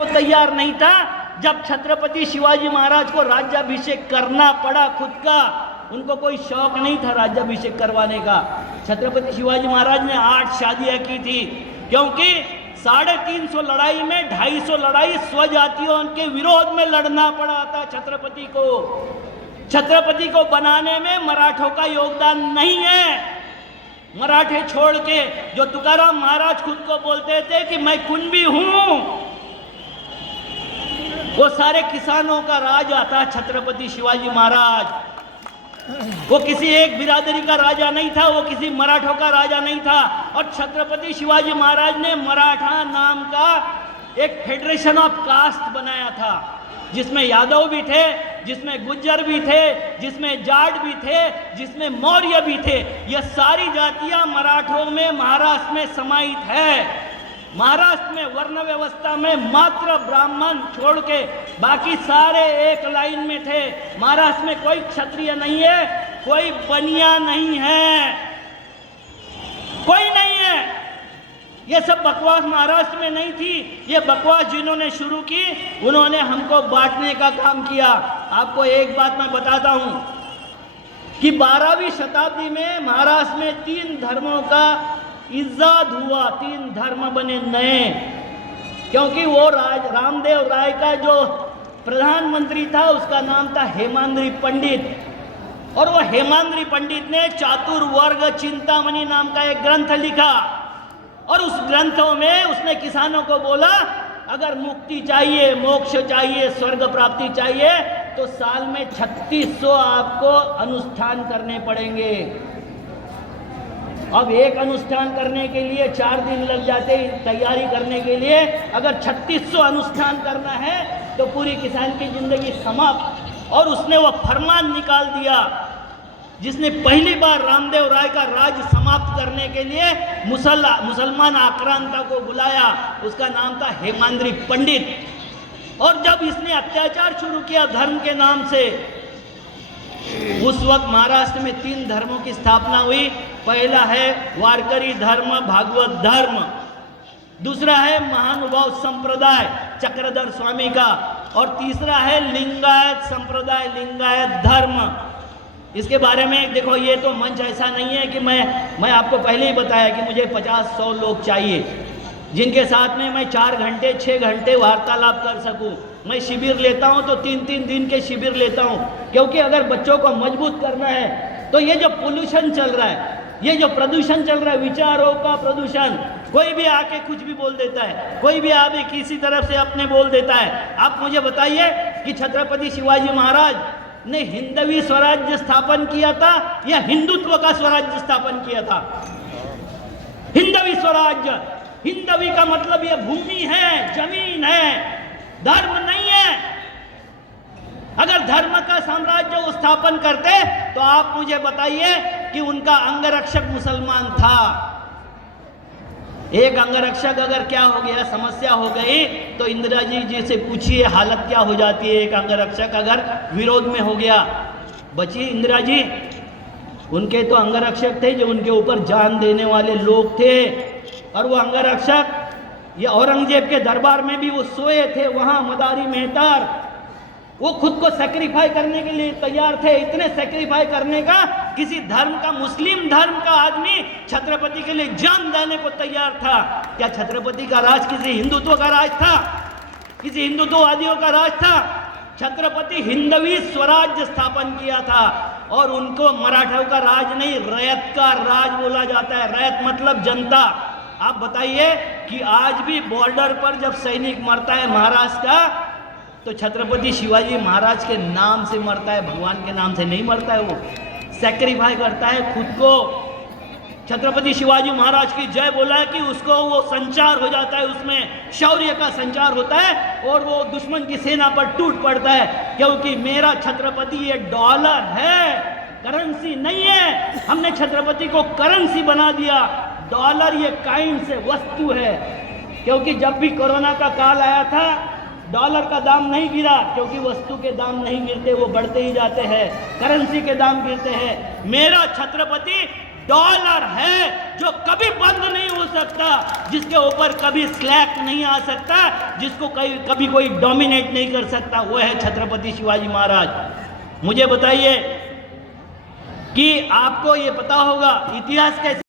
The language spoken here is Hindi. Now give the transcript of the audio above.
तैयार नहीं था। जब छत्रपति शिवाजी महाराज को राज्याभिषेक करना पड़ा खुद का, उनको कोई शौक नहीं था राज्याभिषेक करवाने का। छत्रपति शिवाजी महाराज ने 8 शादियां की थी, क्योंकि 350 लड़ाई में 250 लड़ाई स्वजातियों के विरोध में लड़ना पड़ा था छत्रपति को। छत्रपति को बनाने में मराठों का योगदान नहीं है। मराठे छोड़ के जो तुकाराम महाराज खुद को बोलते थे कि मैं कुणबी हूं, वो सारे किसानों का राजा था छत्रपति शिवाजी महाराज। वो किसी एक बिरादरी का राजा नहीं था, वो किसी मराठों का राजा नहीं था। और छत्रपति शिवाजी महाराज ने मराठा नाम का एक फेडरेशन ऑफ कास्ट बनाया था, जिसमें यादव भी थे, जिसमें गुज्जर भी थे, जिसमें जाट भी थे, जिसमें मौर्य भी थे। ये सारी जातियां मराठों में महाराष्ट्र में समाहित है। महाराष्ट्र में वर्ण व्यवस्था में मात्र ब्राह्मण छोड़ के बाकी सारे एक लाइन में थे। महाराष्ट्र में कोई क्षत्रिय नहीं है, कोई बनिया नहीं है, कोई नहीं है। ये सब बकवास महाराष्ट्र में नहीं थी। ये बकवास जिन्होंने शुरू की, उन्होंने हमको बांटने का काम किया। आपको एक बात मैं बताता हूं कि 12वीं शताब्दी में महाराष्ट्र में 3 धर्मों का इजाद हुआ, 3 धर्म बने नए। क्योंकि वो रामदेव राय का जो प्रधानमंत्री था उसका नाम था हेमाद्रि पंडित, और वो हेमाद्रि पंडित ने चातुर्वर्ग चिंतामणि नाम का एक ग्रंथ लिखा। और उस ग्रंथों में उसने किसानों को बोला, अगर मुक्ति चाहिए, मोक्ष चाहिए, स्वर्ग प्राप्ति चाहिए, तो साल में 3600 आपको अनुष्ठान करने पड़ेंगे। अब एक अनुष्ठान करने के लिए 4 दिन लग जाते तैयारी करने के लिए। अगर 3600 अनुष्ठान करना है तो पूरी किसान की जिंदगी समाप्त। और उसने वो फरमान निकाल दिया, जिसने पहली बार रामदेव राय का राज समाप्त करने के लिए मुसलमान आक्रांता को बुलाया। उसका नाम था हेमाद्रि पंडित। और जब इसने अत्याचार शुरू किया धर्म के नाम से, उस वक्त महाराष्ट्र में 3 धर्मों की स्थापना हुई। पहला है वारकरी धर्म, भागवत धर्म। दूसरा है महानुभाव संप्रदाय चक्रधर स्वामी का, और तीसरा है लिंगायत संप्रदाय, लिंगायत धर्म। इसके बारे में देखो, ये तो मंच ऐसा नहीं है कि मैं आपको पहले ही बताया कि मुझे 50-100 लोग चाहिए, जिनके साथ में मैं 4 घंटे 6 घंटे वार्तालाप कर सकूं। मैं शिविर लेता हूं तो 3-3 दिन के शिविर लेता हूं, क्योंकि अगर बच्चों को मजबूत करना है तो ये जो पोल्यूशन चल रहा है, ये जो प्रदूषण चल रहा है, विचारों का प्रदूषण, कोई भी आके कुछ भी बोल देता है, कोई भी आके किसी तरफ से अपने बोल देता है। आप मुझे बताइए कि छत्रपति शिवाजी महाराज ने हिंदवी स्वराज्य स्थापन किया था या हिंदुत्व का स्वराज्य स्थापन किया था? हिंदवी स्वराज्य। हिंदवी का मतलब ये भूमि है, जमीन है, धर्म नहीं है। अगर धर्म का साम्राज्य वो स्थापन करते तो आप मुझे बताइए कि उनका अंगरक्षक मुसलमान था। एक अंगरक्षक अगर क्या हो गया, समस्या हो गई, तो इंदिरा जी से पूछिए हालत क्या हो जाती है। एक अंगरक्षक अगर विरोध में हो गया, बची इंदिरा जी, उनके तो अंगरक्षक थे जो उनके ऊपर जान देने वाले लोग थे। और वो अंगरक्षक ये औरंगजेब के दरबार में भी वो सोए थे, वहां मदारी मेहतार, वो खुद को सेक्रीफाई करने के लिए तैयार थे। इतने सेक्रीफाई करने का किसी धर्म का, मुस्लिम धर्म का आदमी छत्रपति के लिए जान देने को तैयार था। क्या छत्रपति का राज किसी हिंदुत्व का राज था? किसी हिंदुत्ववादियों का राज था? छत्रपति हिंदवी स्वराज्य स्थापन किया था। और उनको मराठों का राज नहीं, रैयत का राज बोला जाता है। रैयत मतलब जनता। आप बताइए कि आज भी बॉर्डर पर जब सैनिक मरता है महाराष्ट्र का, तो छत्रपति शिवाजी महाराज के नाम से मरता है, भगवान के नाम से नहीं मरता है। वो सैक्रिफाई करता है खुद को। छत्रपति शिवाजी महाराज की जय बोला है कि उसको वो संचार हो जाता है, उसमें शौर्य का संचार होता है, और वो दुश्मन की सेना पर टूट पड़ता है। क्योंकि मेरा छत्रपति ये डॉलर है, करेंसी नहीं है। हमने छत्रपति को करेंसी बना दिया। डॉलर ये काइंड से वस्तु है। क्योंकि जब भी कोरोना का काल आया था, डॉलर का दाम नहीं गिरा, क्योंकि वस्तु के दाम नहीं गिरते, वो बढ़ते ही जाते हैं। करेंसी के दाम गिरते हैं। मेरा छत्रपति डॉलर है जो कभी बंद नहीं हो सकता, जिसके ऊपर कभी स्लैक नहीं आ सकता, जिसको कभी कोई डोमिनेट नहीं कर सकता, वो है छत्रपति शिवाजी महाराज। मुझे बताइए कि आपको ये पता होगा इतिहास कैसे